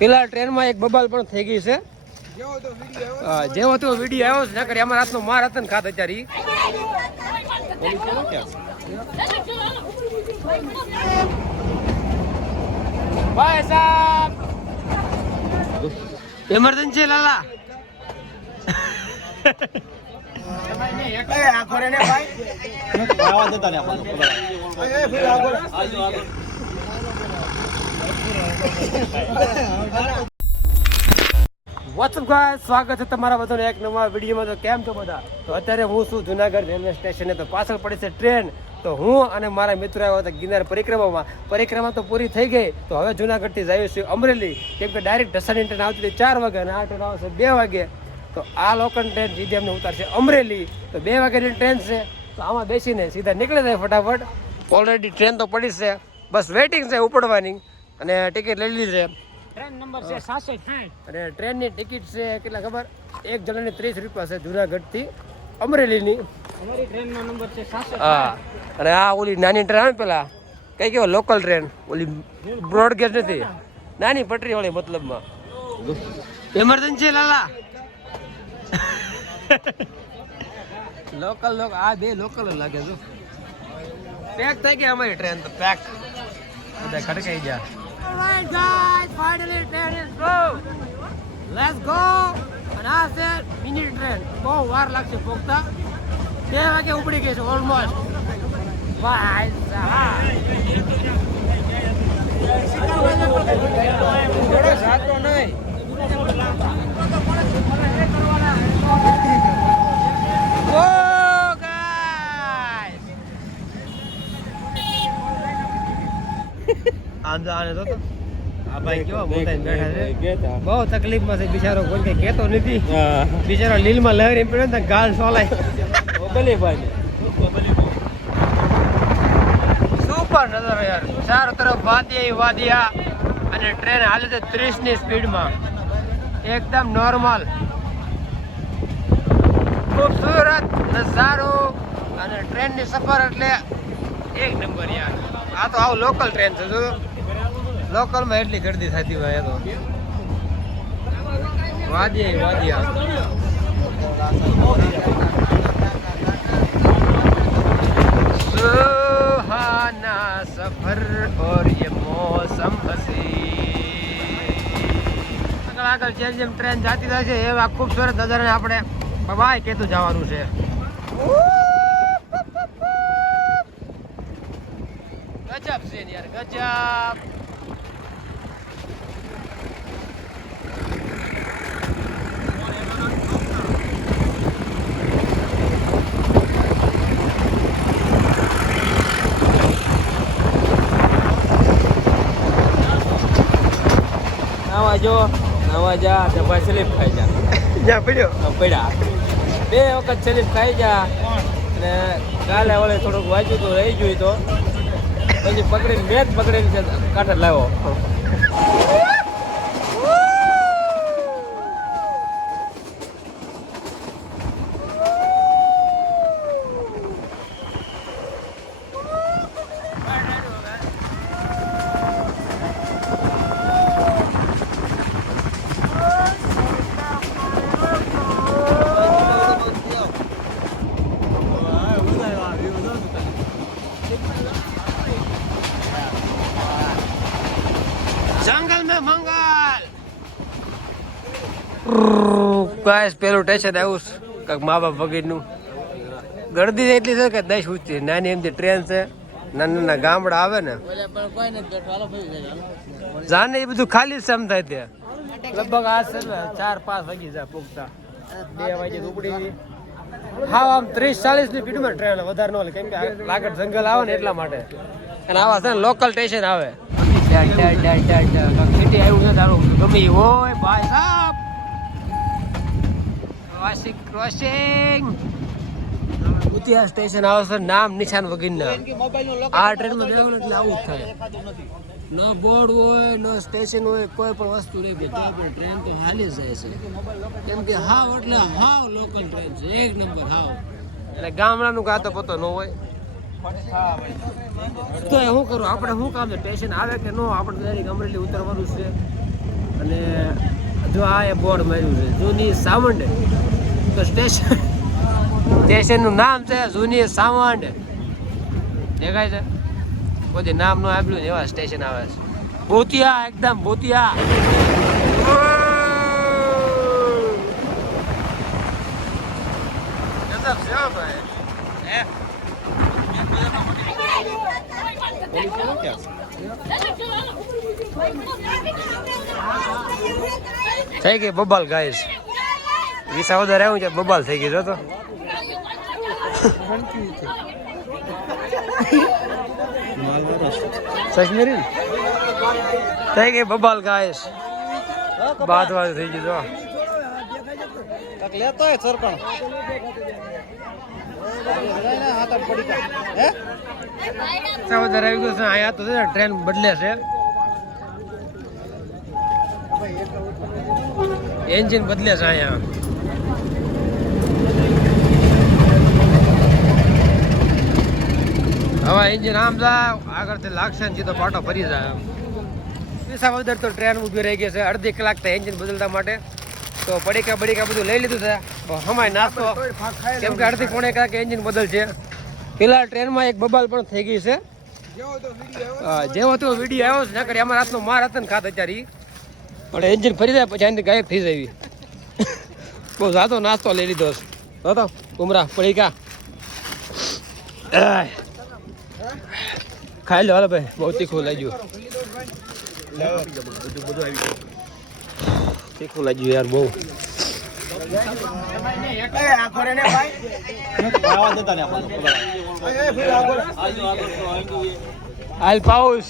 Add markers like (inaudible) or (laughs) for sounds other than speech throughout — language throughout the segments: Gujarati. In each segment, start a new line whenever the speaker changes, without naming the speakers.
પેલા ટ્રેનમાં એક બબાલ પણ થઈ ગઈ છે. જેવો તો વીડિયો આવ્યો છે, નકર અમારા હાથનો માર હતો ને ખાત અત્યારે? ભાઈ સાહેબ ઇમરજન્સી લાલા. વોટ્સઅપ ગાય સ્વાગત છે તમારા બધાને એક નવા વિડીયોમાં. તો કેમ છો બધા? તો અત્યારે હું છું જુનાગઢ રેલવે સ્ટેશને. તો પાછળ પડી છે ટ્રેન. તો હું અને મારા મિત્રો આવ્યા હતા ગિરનાર પરિક્રમામાં. પરિક્રમા તો પૂરી થઈ ગઈ. તો હવે જુનાગઢથી જઈએ છીએ અમરેલી. કેમ કે ડાયરેક્ટ ઢસાની ટ્રેન આવતી હતી ચાર વાગે અને આ ટ્રેન આવશે બે વાગે. તો આ લોકલ ટ્રેન સીધી અમને ઉતારશે અમરેલી. તો બે વાગ્યાની ટ્રેન છે. તો આમાં બેસીને સીધા નીકળી જાય ફટાફટ. ઓલરેડી ટ્રેન તો પડી છે. બસ વેઇટિંગ છે, ઉપડવાની. અને ટિકિટ લઈ લીધી છે.
ટ્રેન નંબર છે સાતસો
અને ટ્રેનની ટિકિટ છે કેટલા ખબર? એક જણાની ત્રીસ રૂપિયા છે જુનાગઢથી અમરેલીની.
અમારી ટ્રેનનો નંબર છે સાસઠ
હા. અને આ ઓલી નાની ટ્રેન આવે પેલા? કઈ કેવો લોકલ ટ્રેન ઓલી બ્રોડગેજ નથી. નાની પટરી વાળી મતલબમાં. ઇમરજન્સી લાલા. લોકલ લોક આ બે લોકલ લાગે છે. પેક થઈ ગયા અમારી ટ્રેન તો પેક બધા ખડકાઈ ગયા. Alright guys, finally train is go. Let's go. અને આ છે મિની ટ્રેન બહુ વાર લાગશે પહોંચતા બે વાગે ઉપડી ગઈ છે ઓલમોસ્ટ ભાઈ સાહેબ Oh, guys. આમ આને તો. આ ભાઈ કેવા બોલતા બેઠા છે. બહુ તકલીફમાં છે બિચારો કોઈ કઈ કહેતો નથી. બિચારો લીલમાં લહેરી પડ્યો ને ગાલ સોલાય. સુપર નજારો યાર. ચારો તરફ વાદિયા વાદિયા અને ટ્રેન હાલે છે ત્રીસની સ્પીડમાં. એકદમ નોર્મલ ખૂબસૂરત નજારો. અને ટ્રેનની સફર એટલે એક નંબર યાર. આ તો આવું લોકલ ટ્રેન છે જો. લોકલમાં એટલી ગરદી થતી હોય તો. વાદિયા વાદિયા સુહાના સફર ઓર યે મોસમ હસી આગળ જેમ જેમ ટ્રેન જાતી થાય છે, એવા ખૂબસૂરત નજારાને આપણે ભાઈ કેતું જવાનું છે. ગજબ છે યાર, ગજબ.
નાવા જો નવા જા તો ભાઈ સ્લીપ ખાઈ જા.
જ્યાં પડ્યો.
પડ્યા. બે વખત સ્લીપ ખાઈ જા. અને કાલે વળે થોડુંક વાંચ્યું તો રહી ગયું તો. પછી પકડીને બેગ પકડીને કાંઠે લાવ્યો
જંગલ મે મંગલ ગાઈસ પેલું ટેશન આવ્યું કાંઈક મા બાપ વગેરેનું. ગરદી એટલી છે કે દસ ઊંચી નાની એમથી ટ્રેન છે નાના નાના ગામડા આવે ને. જાને એ બધું ખાલી જ સમ થાય ત્યાં લગભગ આ છે ને ચાર પાંચ વાગી જાય પૂગતા. બે વાગે ઉપડી હા આમ ત્રીસ ચાલીસની સ્પીડમાં ટ્રેન વધારે ન કેમ કે લાગડ જંગલ આવે ને એટલા માટે. અને આવા છે ને લોકલ સ્ટેશન આવે. સિટી આવ્યું છે તારું ગમે હોય ભાઈ. ક્રોસિંગ ક્રોસિંગ ઉતિયા સ્ટેશન આવશે નામ નિશાન વગરના. આ ટ્રેનમાં જવું એટલે આવું જ થાય. ન બોર્ડ હોય ન સ્ટેશન હોય કોઈ પણ વસ્તુ નહીં બે પણ ટ્રેન તો હાલી જાય છે. કેમ કે હાવ એટલે હાવ લોકલ ટ્રેન છે. એક નંબર હાવ. એટલે ગામડાનું કાં તો પતો ન હોય. તો એ શું કરું? આપણે શું કામ છે? સ્ટેશન આવે કે ન આપણે દરેક અમરેલી ઉતરવાનું છે. અને જો આ એ બોર્ડ માર્યું છે. જૂની સાવંડ તો સ્ટેશન સ્ટેશનનું નામ છે જૂની સાવંડ. દેખાય છે? કોઈ નામનું આપ્યું ને એવા સ્ટેશન આવે છે. ભૂતિયા, એકદમ ભૂતિયા. થઈ ગઈ બબાલ ગાઈસ વિસા વધારે આવ્યું છે બબાલ થઈ ગઈ જો તો. કાશ્મીરી થઈ ગઈ બબાલ ગાઈસ બાદ વાત થઈ ગઈ જો
લેતો હોય સરપંચ
વિસા વધારે આવી ગયું છે અહીંયા તો છે ને ટ્રેન બદલે છે. એન્જિન બદલે છે અહીંયા. હવે એન્જિન આમ જાય આગળથી લાગશે ને સીધો પાટો ફરી જાય પીસા વધારે તો ટ્રેન ઊભી રહી ગઈ છે અડધી કલાક થાય એન્જિન બદલતા માટે. તો પડીકા બડીકા બધું લઈ લીધું છે. હમાય નાસ્તો. કેમ કે અડધી પોણે કલાક એન્જિન બદલશે. પેલા ટ્રેનમાં એક બબાલ પણ થઈ ગઈ છે. જેવો તો વીડિયો આવ્યો છે. નકર અમારા હાથનો માર હતો ને ખાત અત્યારે પણ એન્જિન ફરી જાય પછી એની ગાયબ થઈ જાય બહુ સાદો નાસ્તો લઈ લીધો છે. તો ઉમરા પડીકા. ખાઈ લો હાલો ભાઈ બહુ તીખું લાગ્યું. તીખું લાગ્યું યાર બહુ. હાલ પાઉસ.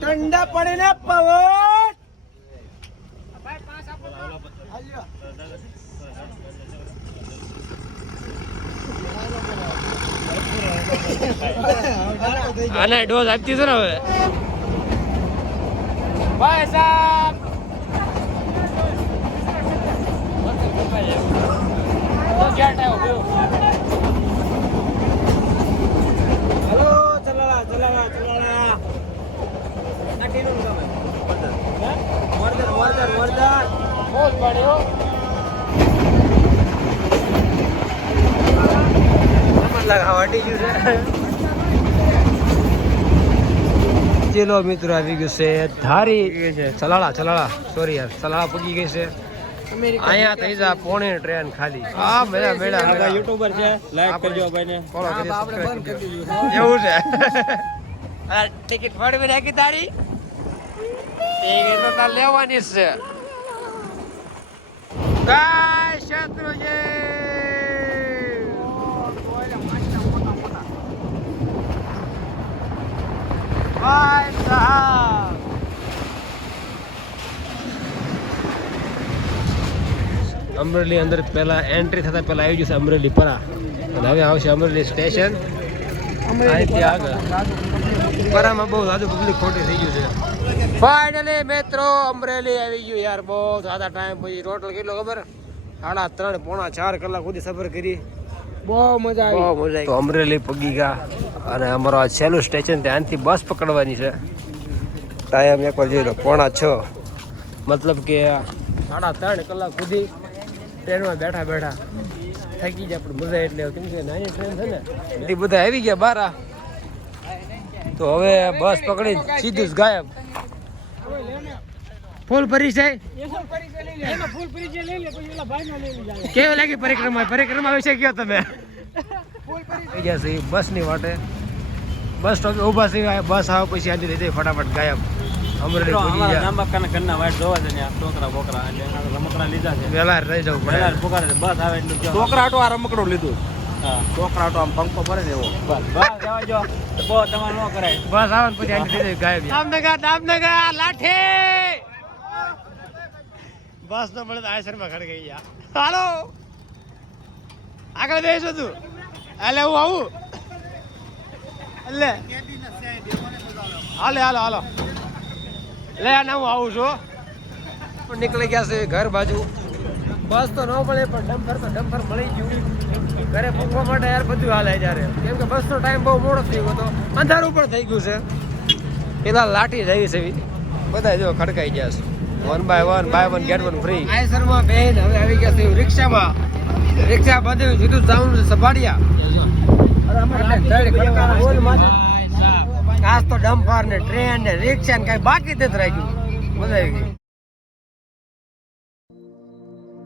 ઠંડા પડીને પવન.
આને ડોઝ આપતી છે ને હવે? ભાઈ સાહેબ!
મર્દન મર્દન
બહુ જ પડ્યો વાટી છે. ચલો મિત્રો આવી ગયો છે ધારી. ચલાળા ચલાળા સોરી યાર ચલાળા પગી ગઈ છે. અહીંયા થઈ જા પોણે ટ્રેન ખાલી. હા મેળા મેળા મેળા.
યુટ્યુબર છે લાઈક કરજો ભાઈને.
ફોલો કરી. એવું છે? (laughs) આ ટિકિટ ફાડવી રાખી તારી? ટિકિટ તો લેવાની છે ગાય શત્રુજી ભાઈ સાહેબ અમરેલી અંદર પેલા એન્ટ્રી થતા પહેલા આવી જશે અમરેલી પરા. અને હવે આવશે અમરેલી સ્ટેશન અહીંથી આગળ. પરામાં બહુ સાદું પબ્લિક ખોટી થઈ ગયું છે. ફાઇનલી મેટ્રો અમરેલી આવી ગયું યાર. બહુ સાદા ટાઈમ પછી ટોટલ કેટલો ખબર? સાડા ત્રણ પોણા ચાર કલાક સુધી સફર કરી.
બહુ મજા
બહુ મજા આવી. તો અમરેલી પગી ગયા અને અમારો આ છેલ્લું સ્ટેશન ત્યાંથી બસ પકડવાની છે. ટાઈમ એક જોઈ લો પોણા છ. મતલબ કે સાડા ત્રણ કલાક સુધી ટ્રેનમાં બેઠા બેઠા થાકી જાય પણ મજા એટલે કેમ કે નાની ટ્રેન છે ને. એ બધા આવી ગયા બાર. તો હવે બસ પકડીને સીધું જ ગાયબ. ફૂલ ભરી છે
એમાં ફૂલ પરિચય લઈ લે પછી ઓલા ભાઈનો લઈ લીધા
કેવી લાગી પરિક્રમા? પરિક્રમા વિશે કયો તમે? થઈ ની બસની વાટે. બસ સ્ટોપ ઊભા છે બસ આવે પછી આંધી થઈ જાય ફટાફટ ગાયબ. અમરેલી પહોંચી ગયા.
નાંબાકાના ઘરના વાઈટ જોવા છે ત્યાં છોકરા બોકરા એટલે રમકડા લીધા છે.
રહી જવું પડે.
પુકારે બસ આવે એટલું છોકરા આટો આ રમકડું લીધું. હા. છોકરા આટો આમ પંખો ભરે ને એવો. બસ બસ જવા જો બહુ તમારે ન કરાય.
બસ આવે ને પછી ગાયબ. લાઠી! બસ તો મળે તો ખડ ગઈ યા હાલો. આગળ બેસો તું. એટલે હું આવું. એટલે. હાલે, હાલો હાલો. લે ના હું આવું છું. નીકળી ગયા છે ઘર બાજુ. બસ તો ન મળે, પણ ડમ્ફર તો ડમ્ફર મળી ગયું. ઘરે મૂકવા માટે યાર બધું હાલે જ્યારે. કેમ કે બસનો ટાઈમ બહુ મોડો થઈ ગયો હતો અંધારું પણ થઈ ગયું છે. પેલા લાઠી જઈ છે.
બધા જો ખડકાઈ ગયા છે. One buy one buy one get one free
આયસરમાં બેન હવે આવી ગયા છે રિક્ષામાં. રિક્ષા બધું જુદું જવાનું સભાડિયા આજ તો ડમ્પર ને ટ્રેન ને રિક્ષા ને કઈ બાકી જ રાખ્યું. મજા આવી ગઈ.